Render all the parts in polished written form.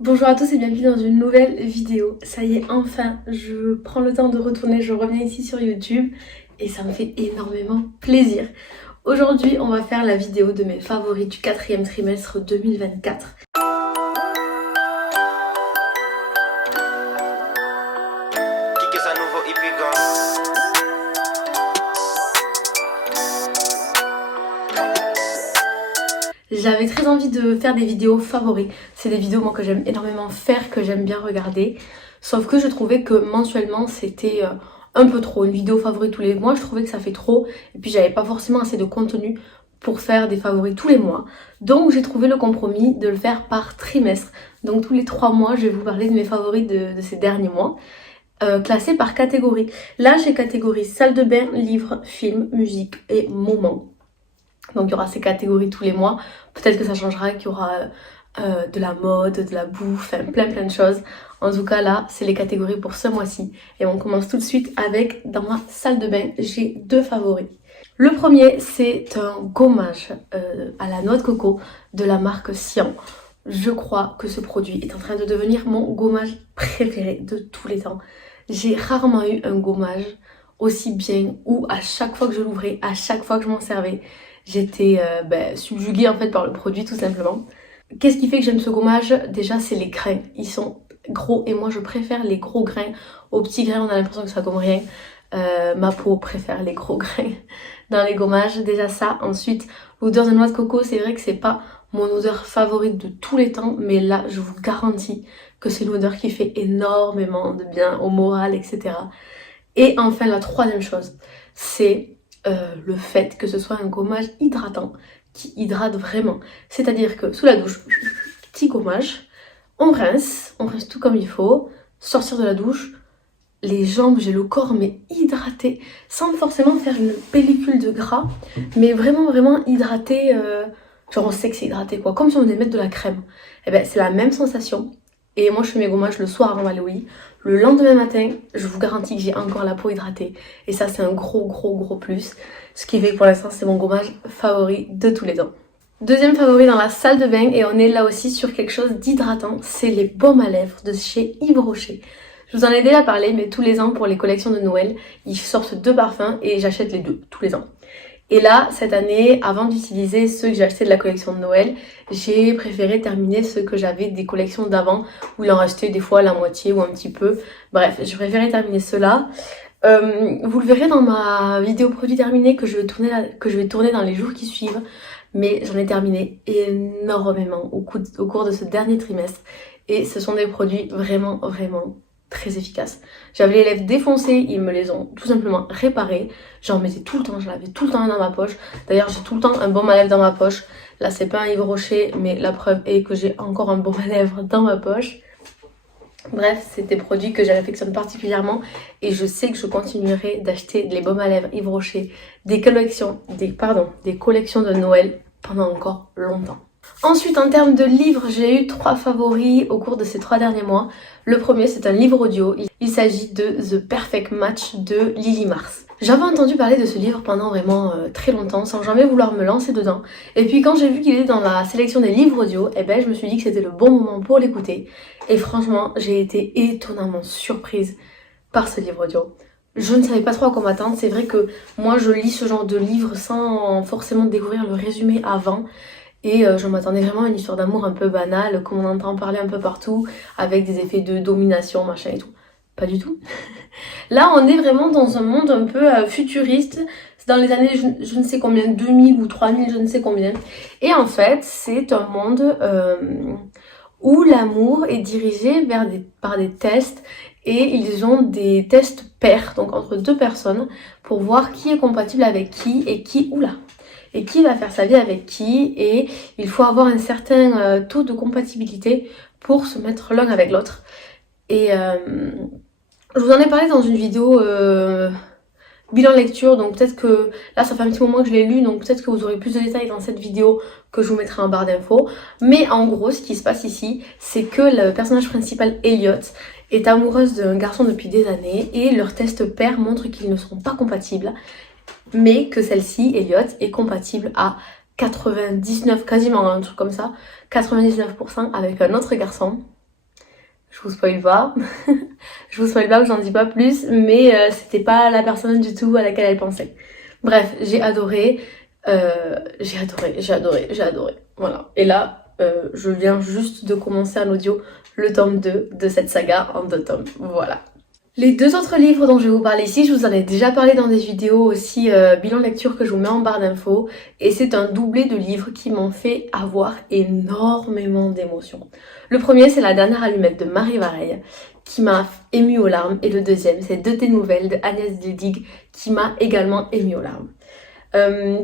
Bonjour à tous et bienvenue dans une nouvelle vidéo. Ça y est, enfin, je prends le temps de retourner, je reviens ici sur YouTube et ça me fait énormément plaisir. Aujourd'hui, on va faire la vidéo de mes favoris du quatrième trimestre 2024. J'avais très envie de faire des vidéos favoris. C'est des vidéos moi que j'aime énormément faire, que j'aime bien regarder. Sauf que je trouvais que mensuellement c'était un peu trop. Une vidéo favori tous les mois, je trouvais que ça fait trop. Et puis j'avais pas forcément assez de contenu pour faire des favoris tous les mois. Donc j'ai trouvé le compromis de le faire par trimestre. Donc tous les 3 mois, je vais vous parler de mes favoris de ces derniers mois. Classés par catégorie. Là j'ai catégorie salle de bain, livre, film, musique et moments. Donc il y aura ces catégories tous les mois. Peut-être que ça changera, qu'il y aura de la mode, de la bouffe, enfin, plein de choses. En tout cas là, c'est les catégories pour ce mois-ci. Et on commence tout de suite avec, dans ma salle de bain, j'ai 2 favoris. Le premier, c'est un gommage à la noix de coco de la marque Sian. Je crois que ce produit est en train de devenir mon gommage préféré de tous les temps. J'ai rarement eu un gommage aussi bien où à chaque fois que je l'ouvrais, à chaque fois que je m'en servais, j'étais subjuguée en fait par le produit tout simplement. Qu'est-ce qui fait que j'aime ce gommage? Déjà c'est les grains, ils sont gros et moi je préfère les gros grains aux petits grains, on a l'impression que ça gomme rien. Ma peau préfère les gros grains dans les gommages, déjà ça. Ensuite, l'odeur de noix de coco, c'est vrai que c'est pas mon odeur favorite de tous les temps, mais là je vous garantis que c'est une odeur qui fait énormément de bien au moral, etc. Et enfin la troisième chose, c'est le fait que ce soit un gommage hydratant qui hydrate vraiment. C'est-à-dire que sous la douche, petit gommage, on rince tout comme il faut, sortir de la douche, les jambes, j'ai le corps mais hydraté, sans forcément faire une pellicule de gras, mais vraiment hydraté, genre on sait que c'est hydraté quoi, comme si on venait mettre de la crème. Et ben c'est la même sensation. Et moi je fais mes gommages le soir avant d'aller au lit. Le lendemain matin, je vous garantis que j'ai encore la peau hydratée. Et ça c'est un gros plus. Ce qui fait que pour l'instant c'est mon gommage favori de tous les temps. Deuxième favori dans la salle de bain, et on est là aussi sur quelque chose d'hydratant, c'est les baumes à lèvres de chez Yves Rocher. Je vous en ai déjà parlé, mais tous les ans pour les collections de Noël, ils sortent 2 parfums et j'achète les 2 tous les ans. Et là, cette année, avant d'utiliser ceux que j'ai achetés de la collection de Noël, j'ai préféré terminer ceux que j'avais des collections d'avant, où il en restait des fois la moitié ou un petit peu. Bref, j'ai préféré terminer ceux-là. Vous le verrez dans ma vidéo produit terminée que je vais tourner dans les jours qui suivent. Mais j'en ai terminé énormément au cours de ce dernier trimestre. Et ce sont des produits vraiment très efficaces. J'avais les lèvres défoncées, ils me les ont tout simplement réparées. J'en mettais tout le temps, je l'avais tout le temps dans ma poche. D'ailleurs, j'ai tout le temps un baume à lèvres dans ma poche. Là, c'est pas un Yves Rocher, mais la preuve est que j'ai encore un baume à lèvres dans ma poche. Bref, c'est des produits que j'affectionne particulièrement et je sais que je continuerai d'acheter les baumes à lèvres Yves Rocher, des collections de Noël pendant encore longtemps. Ensuite, en termes de livres, j'ai eu 3 favoris au cours de ces 3 derniers mois. Le premier, c'est un livre audio. Il s'agit de The Perfect Match de Lily Mars. J'avais entendu parler de ce livre pendant vraiment très longtemps, sans jamais vouloir me lancer dedans. Et puis quand j'ai vu qu'il était dans la sélection des livres audio, je me suis dit que c'était le bon moment pour l'écouter. Et franchement, j'ai été étonnamment surprise par ce livre audio. Je ne savais pas trop à quoi m'attendre. C'est vrai que moi, je lis ce genre de livre sans forcément découvrir le résumé avant. Et je m'attendais vraiment à une histoire d'amour un peu banale, comme on entend parler un peu partout, avec des effets de domination, machin et tout. Pas du tout. Là, on est vraiment dans un monde un peu futuriste. C'est dans les années je ne sais combien, 2000 ou 3000, je ne sais combien. Et en fait, c'est un monde où l'amour est dirigé par des tests. Et ils ont des tests pairs, donc entre 2 personnes, pour voir qui est compatible avec qui et qui va faire sa vie avec qui, et il faut avoir un certain taux de compatibilité pour se mettre l'un avec l'autre. Et je vous en ai parlé dans une vidéo bilan lecture, donc peut-être que là ça fait un petit moment que je l'ai lu, donc peut-être que vous aurez plus de détails dans cette vidéo que je vous mettrai en barre d'infos. Mais en gros, ce qui se passe ici, c'est que le personnage principal, Elliot, est amoureuse d'un garçon depuis des années et leur test pair montre qu'ils ne seront pas compatibles, mais que celle-ci, Elliot, est compatible à 99, quasiment un truc comme ça, 99% avec un autre garçon. Je vous spoil pas. Je vous spoil pas, que j'en dis pas plus, mais c'était pas la personne du tout à laquelle elle pensait. Bref, j'ai adoré. J'ai adoré. Voilà. Et là, je viens juste de commencer en audio le tome 2 de cette saga en 2 tomes. Voilà. Les 2 autres livres dont je vais vous parler ici, je vous en ai déjà parlé dans des vidéos aussi, bilan lecture que je vous mets en barre d'infos. Et c'est un doublé de livres qui m'ont fait avoir énormément d'émotions. Le premier, c'est La dernière allumette de Marie Vareille, qui m'a émue aux larmes. Et le deuxième, c'est De tes nouvelles de Agnès Ledig, qui m'a également émue aux larmes.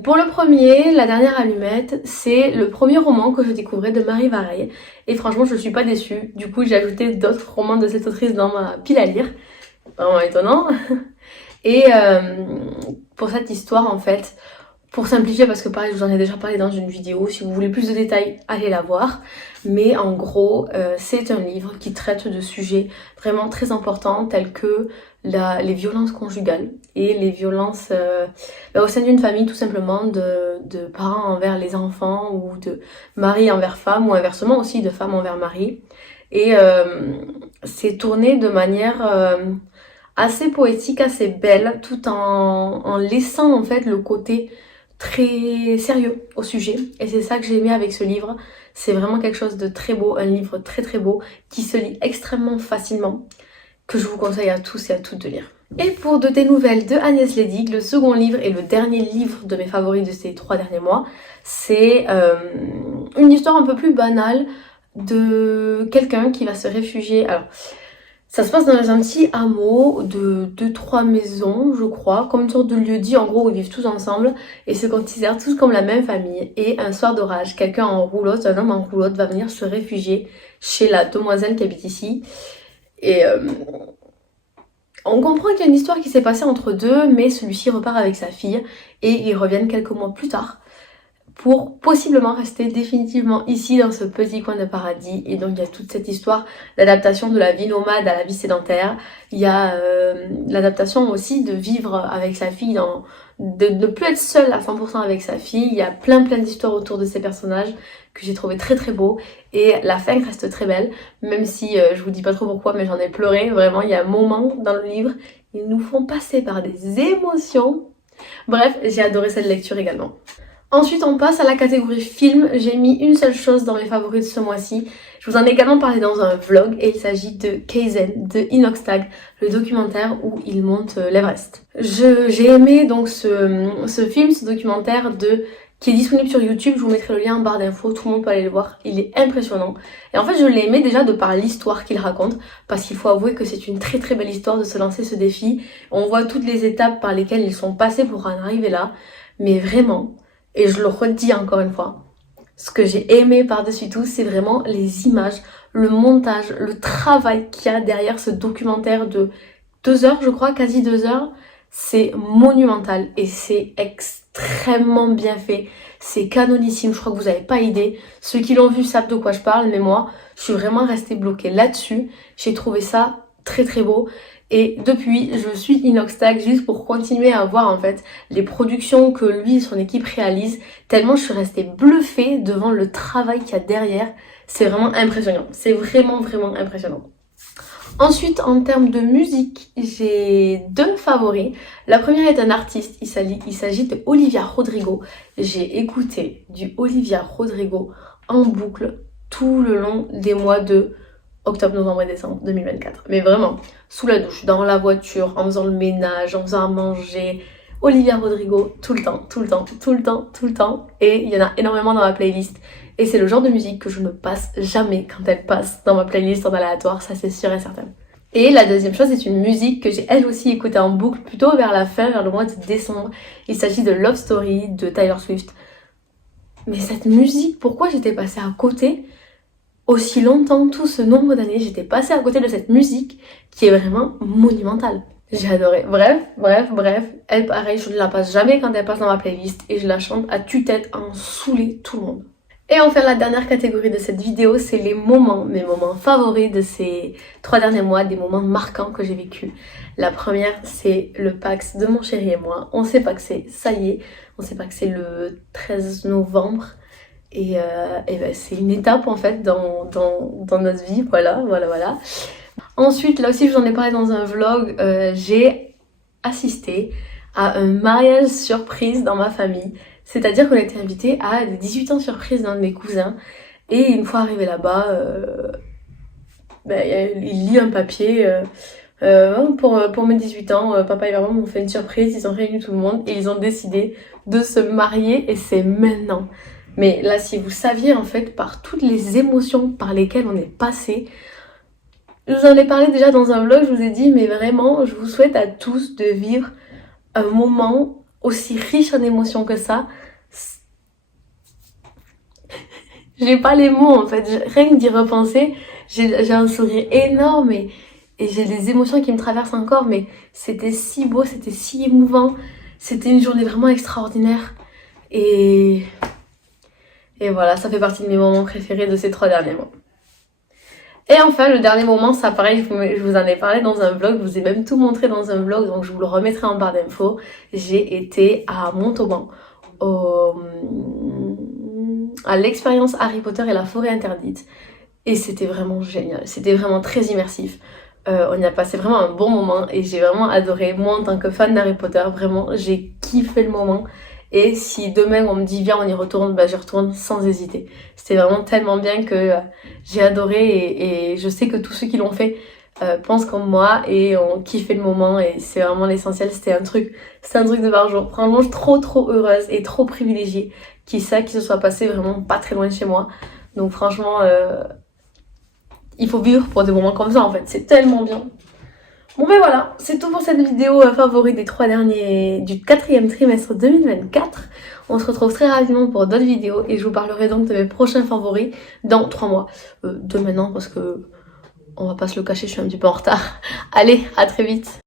Pour le premier, La dernière allumette, c'est le premier roman que je découvrais de Marie Vareille. Et franchement, je suis pas déçue. Du coup, j'ai ajouté d'autres romans de cette autrice dans ma pile à lire. Vraiment étonnant. Et pour cette histoire, en fait, pour simplifier, parce que pareil, je vous en ai déjà parlé dans une vidéo, si vous voulez plus de détails, allez la voir. Mais en gros, c'est un livre qui traite de sujets vraiment très importants, tels que les violences conjugales et les violences au sein d'une famille, tout simplement, de parents envers les enfants, ou de mari envers femme, ou inversement aussi de femme envers mari. Et c'est tourné de manière assez poétique, assez belle, tout en laissant en fait le côté très sérieux au sujet. Et c'est ça que j'ai aimé avec ce livre. C'est vraiment quelque chose de très beau, un livre très très beau, qui se lit extrêmement facilement, que je vous conseille à tous et à toutes de lire. Et pour De tes nouvelles de Agnès Ledig, le second livre et le dernier livre de mes favoris de ces 3 derniers mois, c'est une histoire un peu plus banale de quelqu'un qui va se réfugier. Alors, ça se passe dans un petit hameau de 2-3 maisons, je crois, comme une sorte de lieu-dit, en gros, où ils vivent tous ensemble et se considèrent tous comme la même famille. Et un soir d'orage, quelqu'un en roulotte, un homme en roulotte, va venir se réfugier chez la demoiselle qui habite ici. Et on comprend qu'il y a une histoire qui s'est passée entre deux, mais celui-ci repart avec sa fille et ils reviennent quelques mois plus tard pour possiblement rester définitivement ici dans ce petit coin de paradis. Et donc il y a toute cette histoire d'adaptation de la vie nomade à la vie sédentaire. Il y a l'adaptation aussi de vivre avec sa fille, de ne plus être seule à 100% avec sa fille. Il y a plein d'histoires autour de ces personnages que j'ai trouvé très très beaux. Et la fin reste très belle, même si je vous dis pas trop pourquoi, mais j'en ai pleuré. Vraiment, il y a un moment dans le livre, ils nous font passer par des émotions. Bref, j'ai adoré cette lecture également. Ensuite, on passe à la catégorie film. J'ai mis une seule chose dans mes favoris de ce mois-ci. Je vous en ai également parlé dans un vlog et il s'agit de Kaizen de Inoxtag, le documentaire où il monte l'Everest. J'ai aimé donc ce film, ce documentaire qui est disponible sur YouTube. Je vous mettrai le lien en barre d'infos, tout le monde peut aller le voir. Il est impressionnant. Et en fait, je l'ai aimé déjà de par l'histoire qu'il raconte, parce qu'il faut avouer que c'est une très très belle histoire de se lancer ce défi. On voit toutes les étapes par lesquelles ils sont passés pour en arriver là. Mais vraiment, et je le redis encore une fois, ce que j'ai aimé par-dessus tout, c'est vraiment les images, le montage, le travail qu'il y a derrière ce documentaire de 2 heures, je crois, quasi 2 heures. C'est monumental et c'est extrêmement bien fait. C'est canonissime, je crois que vous n'avez pas idée. Ceux qui l'ont vu savent de quoi je parle, mais moi, je suis vraiment restée bloquée là-dessus. J'ai trouvé ça très très beau. Et depuis, je suis Inoxtag juste pour continuer à voir en fait les productions que lui et son équipe réalisent. Tellement je suis restée bluffée devant le travail qu'il y a derrière. C'est vraiment impressionnant. C'est vraiment impressionnant. Ensuite, en termes de musique, j'ai 2 favoris. La première est un artiste, il s'agit de Olivia Rodrigo. J'ai écouté du Olivia Rodrigo en boucle tout le long des mois de octobre, novembre et décembre 2024. Mais vraiment, sous la douche, dans la voiture, en faisant le ménage, en faisant à manger. Olivia Rodrigo, tout le temps. Et il y en a énormément dans ma playlist. Et c'est le genre de musique que je ne passe jamais quand elle passe dans ma playlist en aléatoire, ça c'est sûr et certain. Et la deuxième chose, c'est une musique que j'ai elle aussi écoutée en boucle plutôt vers la fin, vers le mois de décembre. Il s'agit de Love Story de Taylor Swift. Mais cette musique, pourquoi j'étais passée à côté aussi longtemps, tout ce nombre d'années, j'étais passée à côté de cette musique qui est vraiment monumentale. J'ai adoré. Bref. Elle, pareil, je ne la passe jamais quand elle passe dans ma playlist et je la chante à tue-tête en saouler tout le monde. Et enfin, la dernière catégorie de cette vidéo, c'est mes moments favoris de ces 3 derniers mois, des moments marquants que j'ai vécu. La première, c'est le Pax de mon chéri et moi. On sait pas que c'est, ça y est, on sait pas que c'est le 13 novembre. Et ben, c'est une étape en fait dans notre vie, voilà. Ensuite, là aussi je vous en ai parlé dans un vlog, j'ai assisté à un mariage surprise dans ma famille. C'est-à-dire qu'on a été invité à des 18 ans surprise d'un de mes cousins. Et une fois arrivé là-bas, il lit un papier. Pour mes 18 ans, papa et maman m'ont fait une surprise, ils ont réuni tout le monde et ils ont décidé de se marier et c'est maintenant. Mais là, si vous saviez en fait par toutes les émotions par lesquelles on est passé, je vous en ai parlé déjà dans un vlog, je vous ai dit, mais vraiment, je vous souhaite à tous de vivre un moment aussi riche en émotions que ça. J'ai pas les mots en fait, rien que d'y repenser, j'ai un sourire énorme et j'ai des émotions qui me traversent encore, mais c'était si beau, c'était si émouvant, c'était une journée vraiment extraordinaire et voilà, ça fait partie de mes moments préférés de ces 3 derniers mois. Et enfin, le dernier moment, ça pareil, je vous en ai parlé dans un vlog, je vous ai même tout montré dans un vlog, donc je vous le remettrai en barre d'infos. J'ai été à Montauban, à l'expérience Harry Potter et la forêt interdite. Et c'était vraiment génial, c'était vraiment très immersif. On y a passé vraiment un bon moment et j'ai vraiment adoré. Moi, en tant que fan d'Harry Potter, vraiment, j'ai kiffé le moment. Et si demain on me dit viens on y retourne, bah j'y retourne sans hésiter. C'était vraiment tellement bien que j'ai adoré et je sais que tous ceux qui l'ont fait pensent comme moi et ont kiffé le moment et c'est vraiment l'essentiel. C'était un truc de par jour. Franchement, je suis trop heureuse et trop privilégiée qui se soit passé vraiment pas très loin de chez moi. Donc franchement, il faut vivre pour des moments comme ça en fait. C'est tellement bien. Bon ben voilà, c'est tout pour cette vidéo favorite du 4e trimestre 2024. On se retrouve très rapidement pour d'autres vidéos et je vous parlerai donc de mes prochains favoris dans 3 mois. De maintenant parce que on va pas se le cacher, je suis un petit peu en retard. Allez, à très vite.